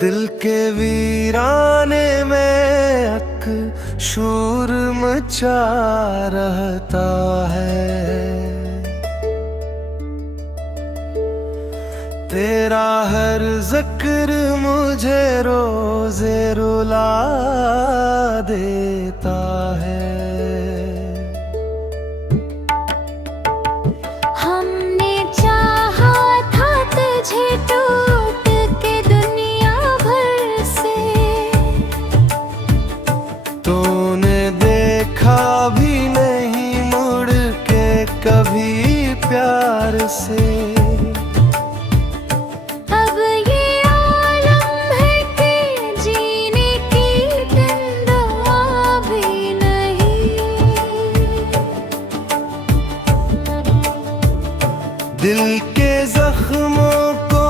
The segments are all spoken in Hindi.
दिल के वीराने में शोर मचा रहता है। तेरा हर जिक्र मुझे रोजे रुला देता है। हमने चाहा था तुझे टूट के दुनिया भर से, तूने देखा भी नहीं मुड़ के कभी प्यार से। अब ये आलम है कि जीने की दिन दुआ भी नहीं। दिल के जख्मों को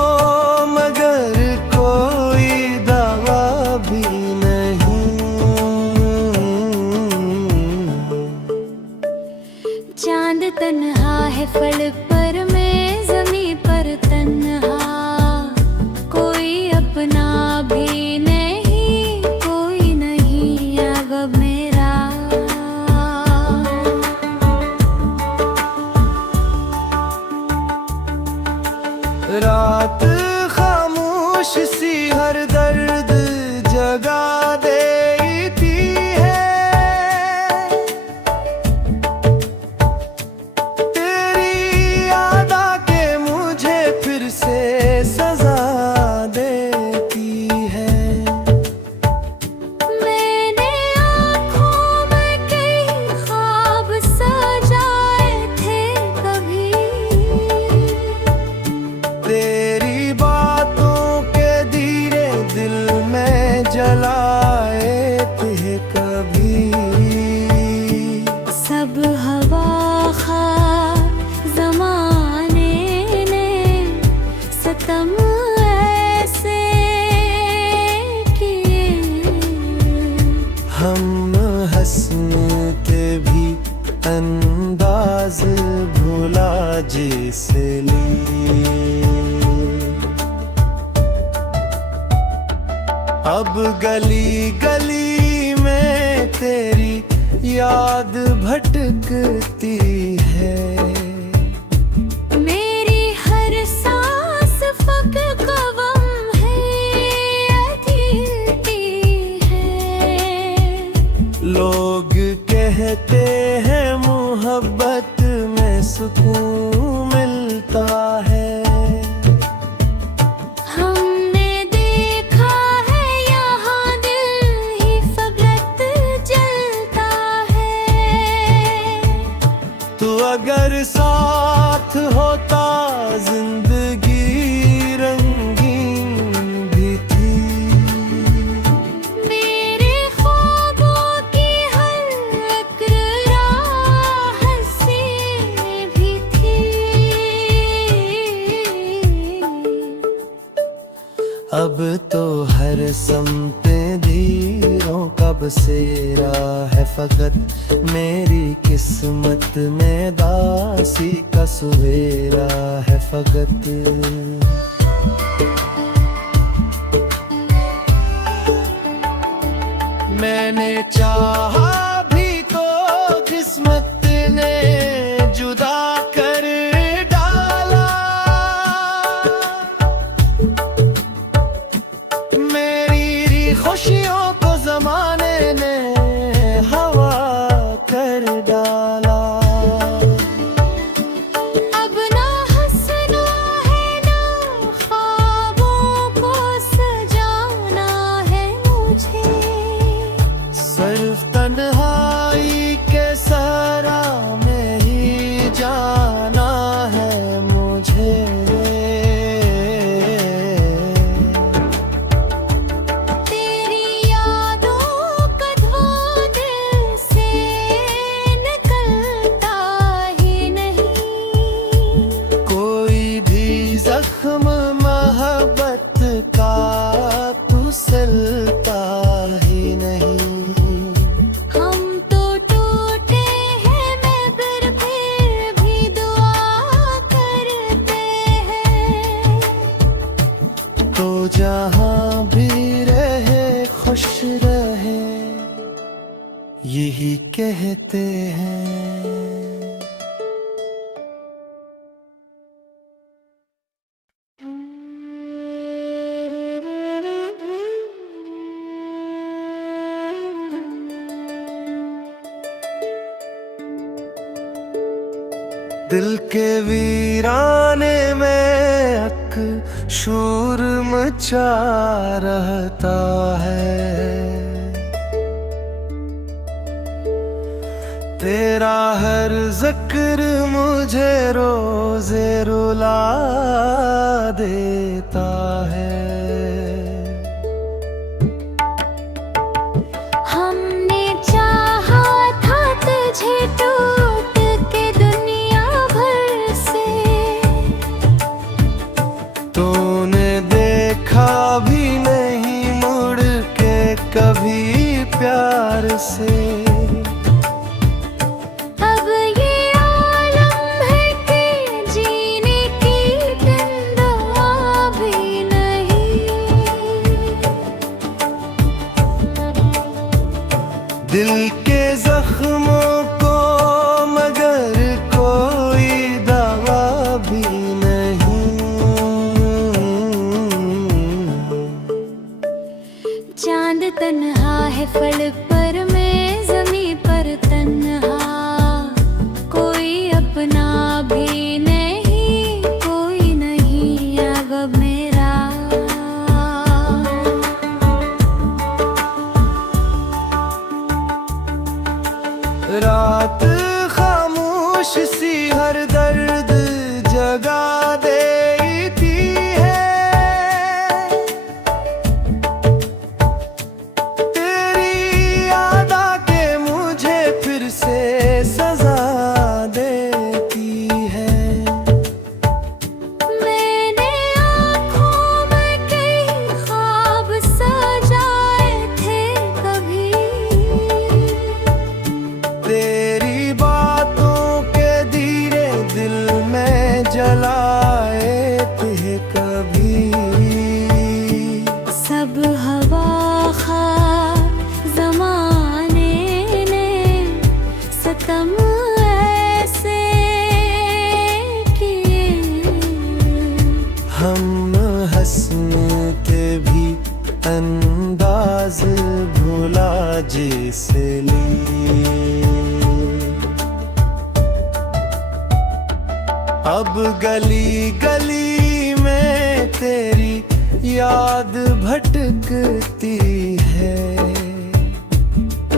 मगर कोई दवा भी नहीं। चांद तन्हा है फल पर, मैं ज़मीं पर तन्हा। कोई अपना भी नहीं, कोई नहीं अब मेरा। रात खामोश सी हर दर्द जगा देती है। तेरी याद आके मुझे फिर से सजा देती है। मैंने आँखों में कई ख्वाब सजाए थे कभी। तेरी बातों के धीरे दिल में जलाए थे कभी। सब हवा खा ज़माने ने सितम ऐसे किए। हम हंसते भी अंदाज भुला जैसे लिए। अब गली गली में तेरी याद भटकती है। मेरी हर सांस फक कवम है, अतीती है। लोग कहते हैं मोहब्बत में सुकून मिलता है। हमने देखा है यहाँ दिल ही फकत जलता है। तू अगर साथ होता जिंदगी रंगीन भी थी। मेरे ख्वाबों की हर एक राह हंसी भी थी। अब तो हर समते धीरों का बसेरा है। फकत मेरी किस्मत में दासी का सवेरा है। फकत मैंने चाहा भी तो किस्मत ने जुदा कर डाला। मेरी खुशियों को जमाने ने हवा कर डाला। अब ना हंसना है ना ख्वाबों को सजाना है मुझे। सिर्फ तन्हा यही कहते हैं। दिल के वीराने में शोर मचा रहता है, तेरा हर जिक्र मुझे रोजे रुला देता है। हमने चाहा था तुझे टूट के दुनिया भर से, तूने देखा भी नहीं मुड़ के कभी प्यार से। अब ये आलम है कि जीने की दिन दुआ भी नहीं। दिल के जख्मों को मगर कोई दवा भी नहीं। चांद तन्हा है फलक पर, मैं ज़मीं पर तन्हा, कोई अपना भी नहीं, कोई नहीं अब मेरा। रात खामोश सी हर दर्द जगा देती है, तेरी याद आके मुझे फिर से सजा देती है। मैंने आँखों में कई ख्वाब सजाए थे कभी, तेरी बातों के धीरे दिल में जलाए थे कभी। सब हवा खार ज़माने ने सितम ऐसे किए, हम हंसने के भी अंदाज भुला जैसे लिए। अब गली गली में तेरी याद भटकती है,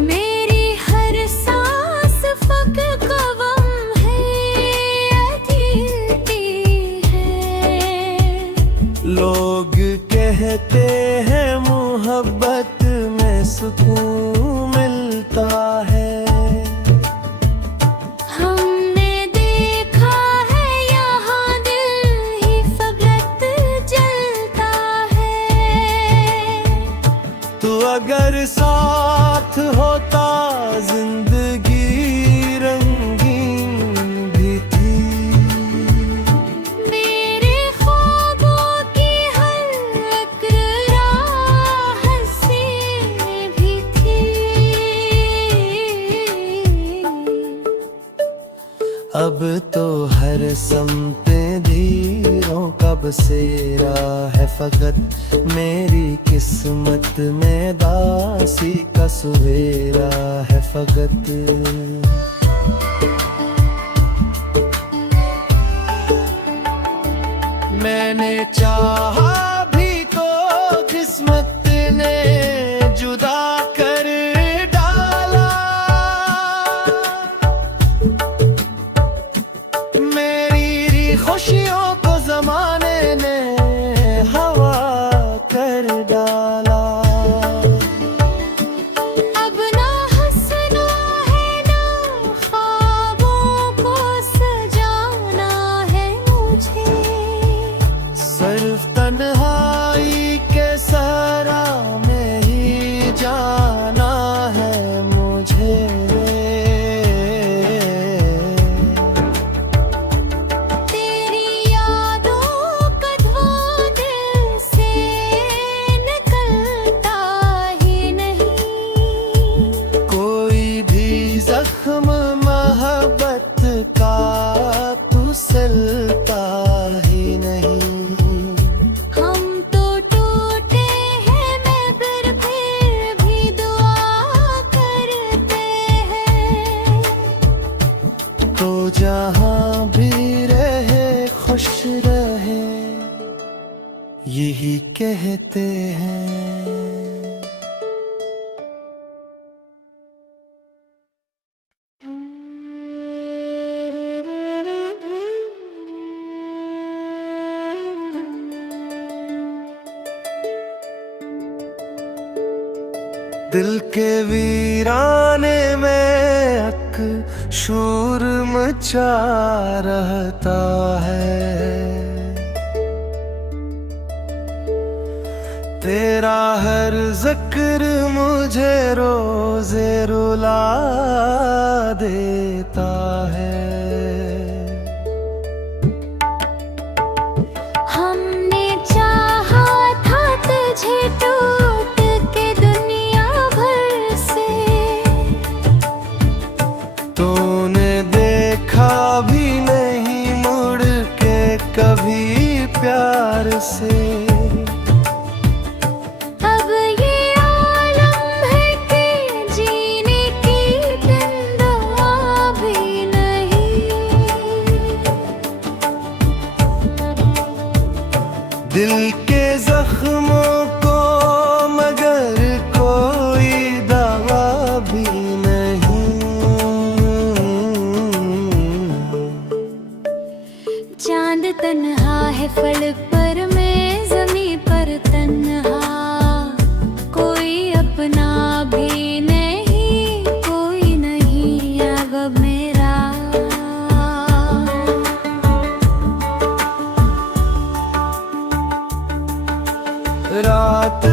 मेरी हर सांस फक्र का गम है, अतीती है। लोग कहते हैं मोहब्बत में सुकून मिलता है। हमने देखा है यहाँ दिल ही फकत जलता है। तू अगर साथ होता जिंदगी रंगीन भी थी। मेरे ख्वाबों की हर एक राह हंसी भी थी। अब तो हर समते धीरों का बसेरा है, फकत मेरी किस्मत में दासी का सवेरा है फकत। मैंने चाहा भी तो किस्मत ने जुदा कर डाला, मेरी खुशियों को जमाने ने हवा कर डाला। अब ना हंसना है ना दिल के वीराने में शोर मचा रहता है। तेरा हर जिक्र मुझे रोजे रुला देता है। हमने चाहा था तुझे टूट के दुनिया भर से, तूने देखा भी नहीं मुड़ के कभी प्यार से। अब ये आलम है कि जीने की दिन दुआ भी नहीं। दिल के जख्मों को मगर कोई दवा भी नहीं। चांद तन्हा है फलक पर, मैं ज़मीं पर तन्हा। कोई अपना भी नहीं, कोई नहीं अब मेरा। रात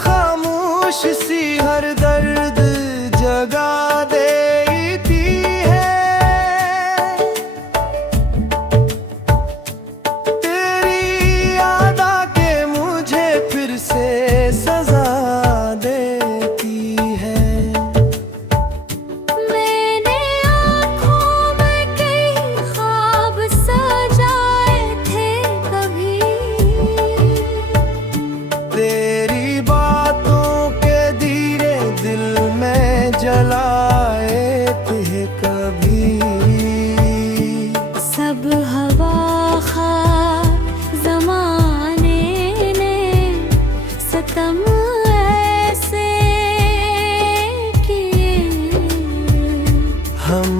खामोश सी हर दर्द जगा देती है। तेरी याद आके मुझे फिर से सजा देती है। मैंने आँखों में कई ख्वाब सजाए थे कभी। तेरी बातों के धीरे दिल में जलाए थे कभी। सब हवा ख़ाक ज़माने ने सितम ऐसे किए। हम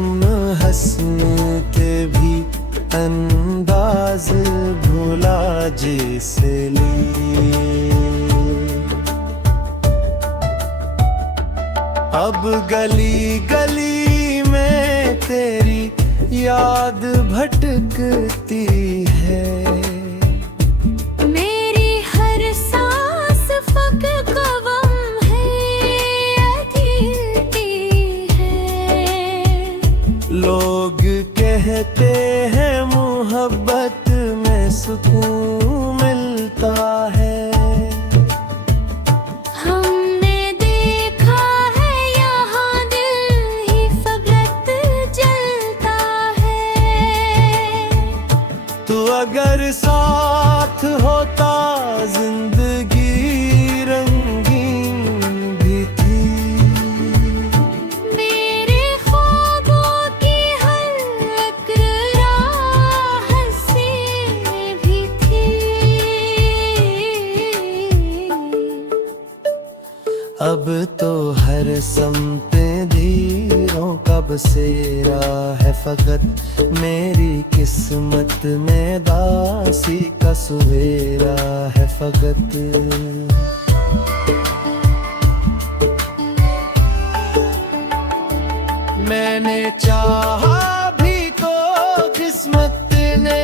हंसते भी अंदाज भुला जैसे लिए। अब गली गली में तेरी याद भटकती है। मेरी हर सांस फ़क्र का गम है, अधीरती है। लोग कहते हैं मोहब्बत में सुकून मिलता है। हमने देखा है यहाँ दिल ही फकत जलता है। तू अगर साथ होता जिंदगी रंगीन भी थी। मेरे ख्वाबों की हर एक राह से भी थी। अब तो हर समतें धीरों का बसेरा है। फकत मेरी किस्मत में दासी का सवेरा है। फकत मैंने चाहा भी तो किस्मत ने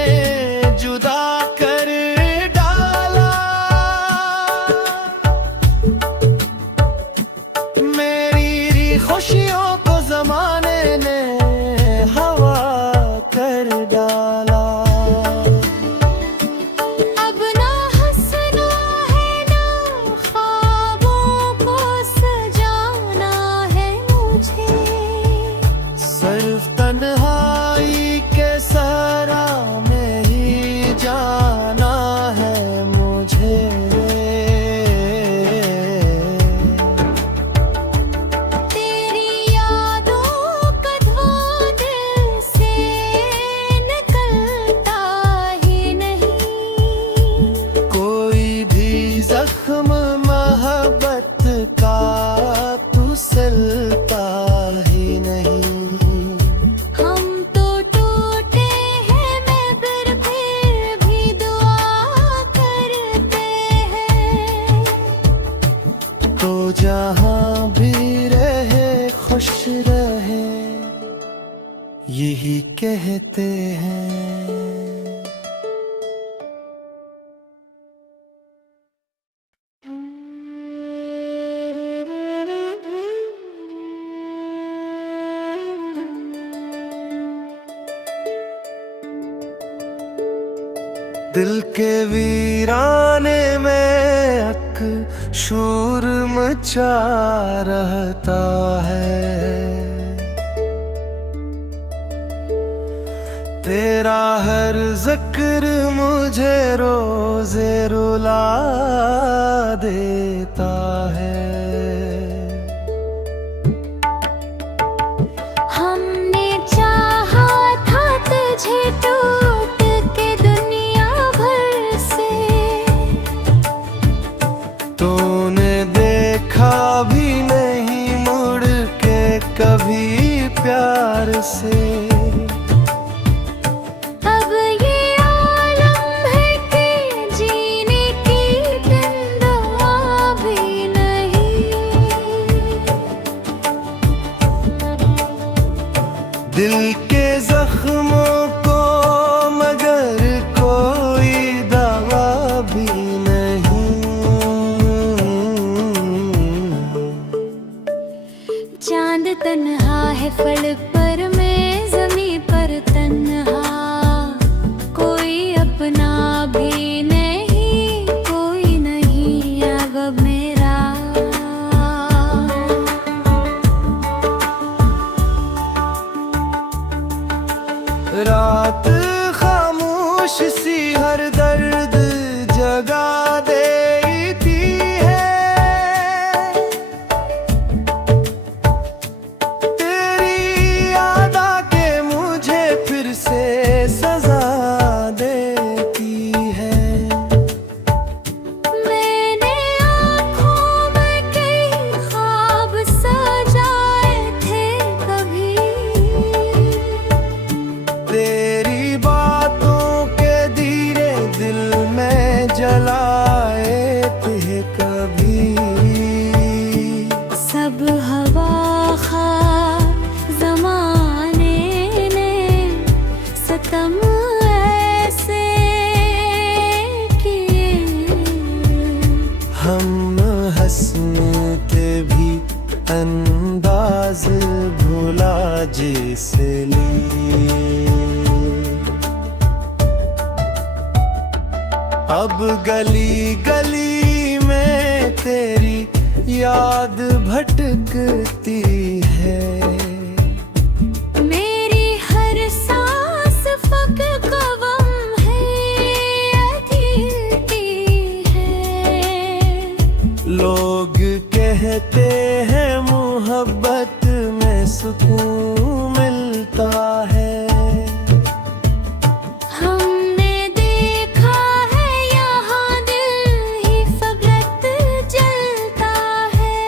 जुदा कर डाला। मेरी खुशियों को जमाने ने हवा कर डाला। अब ना हंसना है ना ख्वाबों को सजाना है मुझे। सिर्फ तन्हाई के सहरा में ही जाना है मुझे। तेरी खुश रहे यही कहते हैं। दिल के वीराने में शोर मचा रहता है, तेरा हर जिक्र मुझे रोजे रुला देता है। हमने चाहा था तुझे टूट के दुनिया भर से, तूने देखा भी नहीं मुड़ के कभी प्यार से। अब ये आलम है कि जीने की दिन दुआ भी नहीं। दिल के जख्मों को मगर कोई दवा भी नहीं। चांद तन्हा है फलक पर, मैं ज़मीं पर तन्हा, कोई अपना भी नहीं, कोई नहीं अब मेरा। रात खामोश सी हर दर्द जगा देती है, तेरी याद आके मुझे फिर से सजा देती है। मैंने आँखों में कई ख्वाब सजाए थे कभी, तेरी बातों के धीरे दिल में जलाए थे कभी। सब हवा खा ज़माने ने सितम ऐसे किए, हम हंसते भी अंदाज भुला जैसे लिए। अब गली गली में तेरी याद भटकती है, मेरी हर सांस फक्र का गम है, अधीरती है। लोग कहते हैं मोहब्बत में सुकून मिलता है, हमने देखा है यहाँ दिल ही फकत जलता है।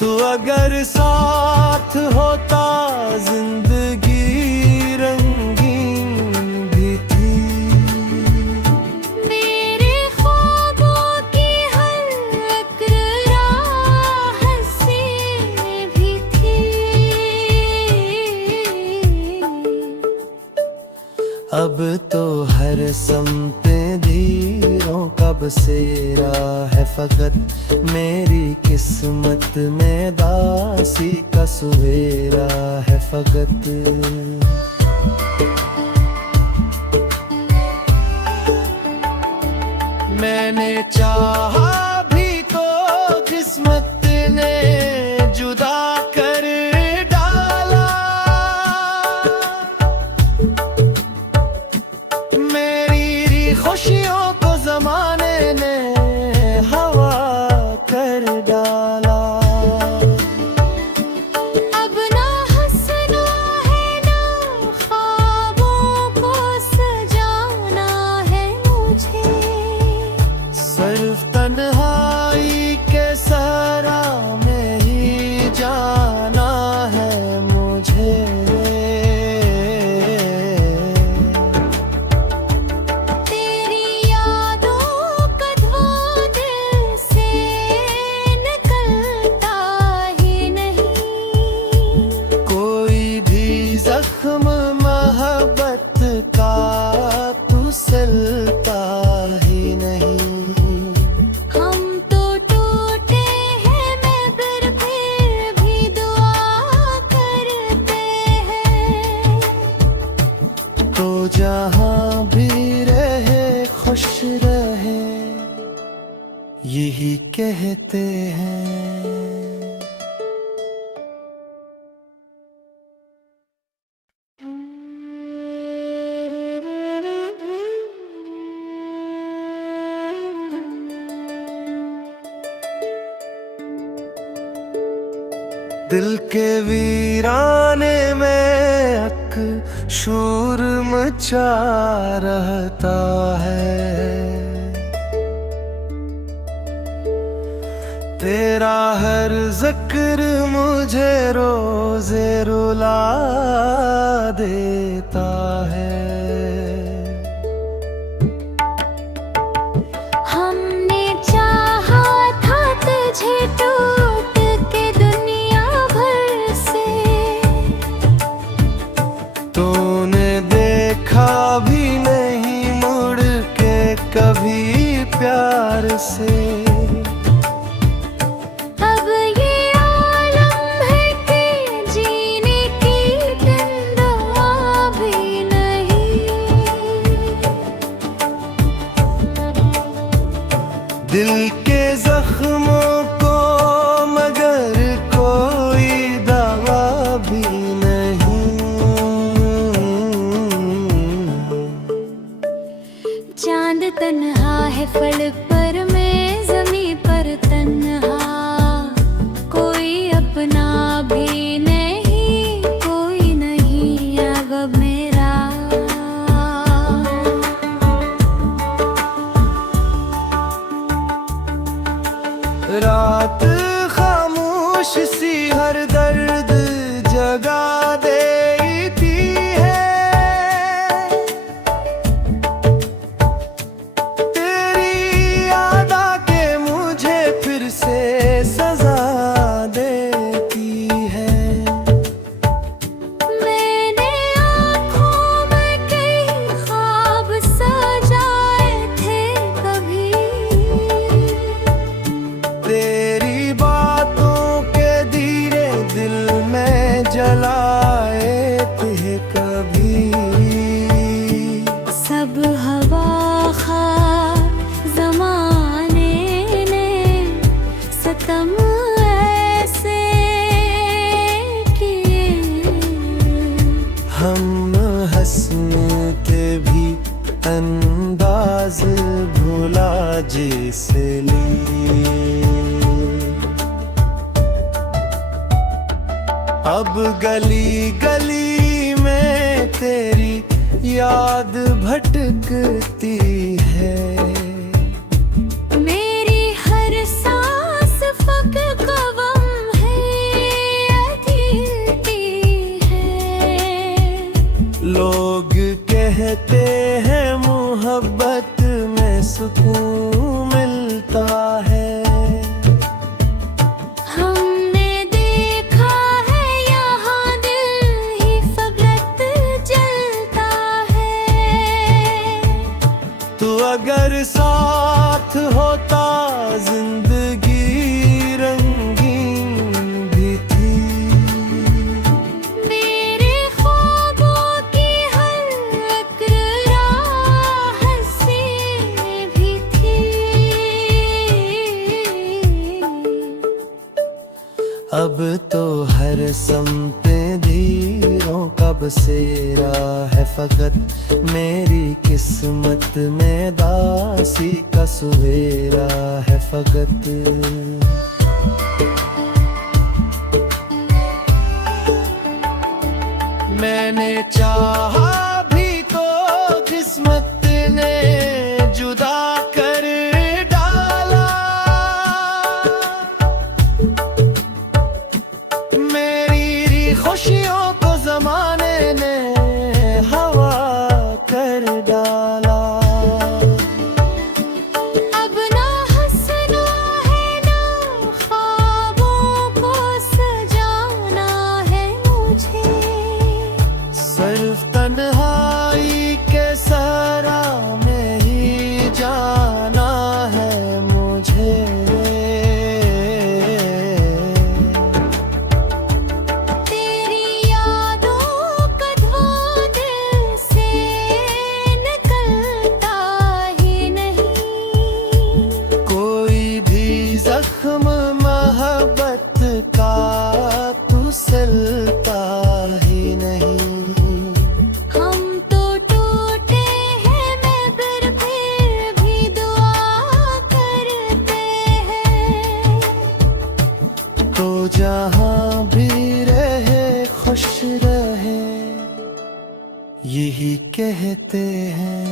तू अगर साथ होता जिंदगी रंगीन भी थी। मेरे ख्वाबों की हर एक राह हंसी भी थी। अब तो हर समते धीरों का बसेरा है, फकत मेरी किस्मत में दासी का सवेरा है फकत। मैंने चाहा भी तो किस्मत ने जुदा कर डाला, मेरी खुशियों को जमाने ने हवा कर डाला। अब ना हंसना है ना ख्वाबों को सजाना है मुझे, सिर्फ तन्हाई दिल के वीराने में शोर मचा रहता है। तेरा हर जिक्र मुझे रोजे रुला देता है। हमने चाहा था तुझे टूट के दुनिया भर से, तूने देखा भी नहीं मुड़ के कभी प्यार से। अब ये आलम है कि जीने की जिंदगा भी नहीं। दिल के जख्मों को मगर कोई दवा भी नहीं। चांद तन्हा है फलक पर, मैं ज़मीं पर तन्हा। कोई अपना भी नहीं, कोई नहीं अब मेरा। रात खामोश सी हर दर्द जगा देती है। तेरी याद आके मुझे फिर से सजा देती है। मैंने आँखों में कई ख्वाब सजाए थे कभी। तेरी बातों के धीरे दिल में जलाए थे कभी। सब हवा ख़ार ज़माने ने सितम ऐसे किए। हम हंसने के भी अंदाज भुला जैसे लिए। अब गली गली में तेरी याद भटकती है। मेरी हर सांस फ़क्र का गम है, अधीरती है। लोग कहते हैं मोहब्बत में सुकून मिलता है। हमने देखा है यहाँ दिल ही फकत जलता है। तू अगर साथ होता जिंदगी रंगीन भी थी। मेरे ख्वाबों की हर एक राह हंसी भी थी। अब तो हर समते धीरों का बसेरा है। फकत मेरी किस्मत में दासी का सवेरा है। फकत मैंने चाहा भी तो किस्मत ने जुदा कर डाला। मेरी खुशियों को जमाने ने हवा कर डाला। अब ना हंसना है ना ख्वाबों को सजाना है मुझे। सिर्फ तन्हाई के सरा में ही जाना है मुझे। तेरी कहते हैं।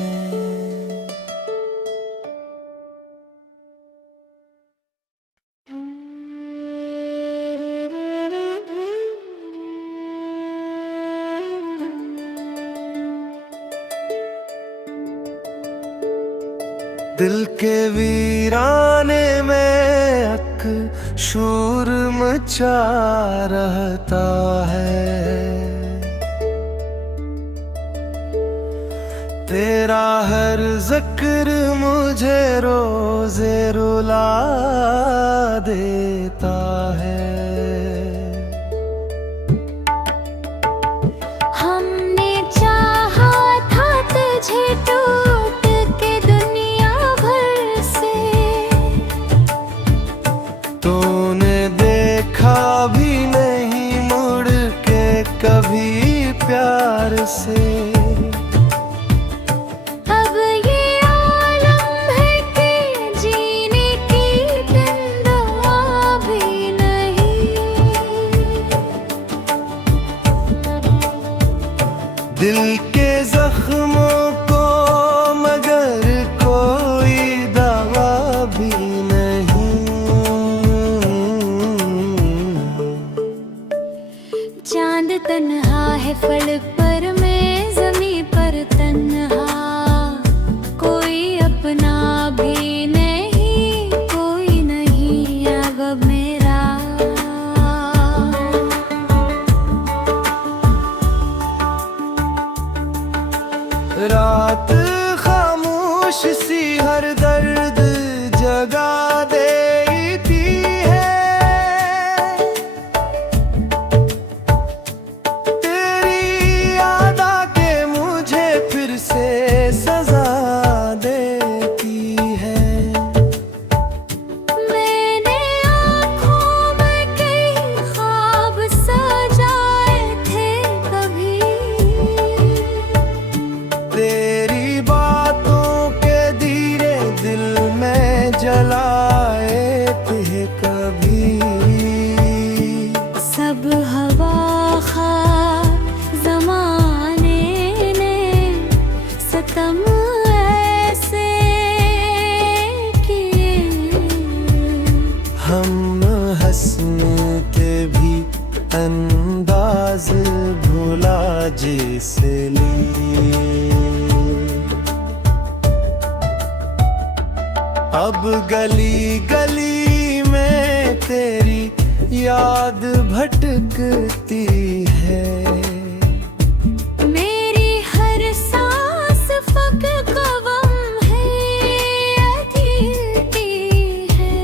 दिल के वीराने में शोर मचा रहता है, तेरा हर जिक्र मुझे रोजे रुला देता है। हमने चाहा था तुझे टूट के दुनिया भर से, तूने देखा भी नहीं मुड़ के कभी प्यार से। अब ये आलम है कि जीने की दिन दुआ भी नहीं। दिल के जख्मों को मगर कोई दवा भी नहीं। चांद तन्हा है फलक पर, मैं ज़मीं पर तन्हा, कोई अपना भी नहीं, कोई नहीं अब मेरा। रात खामोश सी हर दर्द जगा देती है, तेरी याद आके मुझे फिर से सजा देती है। मैंने आँखों में कई ख्वाब सजाए थे कभी, तेरी बातों के धीरे दिल में जलाए थे कभी। सब हवा खार ज़माने ने सितम ऐसे किए, हम हंसने के भी अंदाज भुला जैसे लिए। अब गली गली में तेरी याद भटकती है, मेरी हर सांस फक्र का गम है, अधीरती है।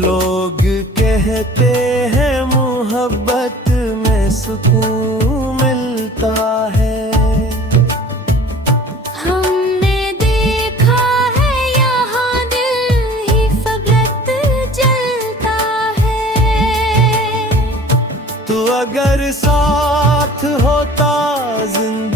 लोग कहते हैं मोहब्बत में सुकून मिलता है। हमने देखा है यहाँ दिल ही फकत जलता है। तू अगर साथ होता जिंदगी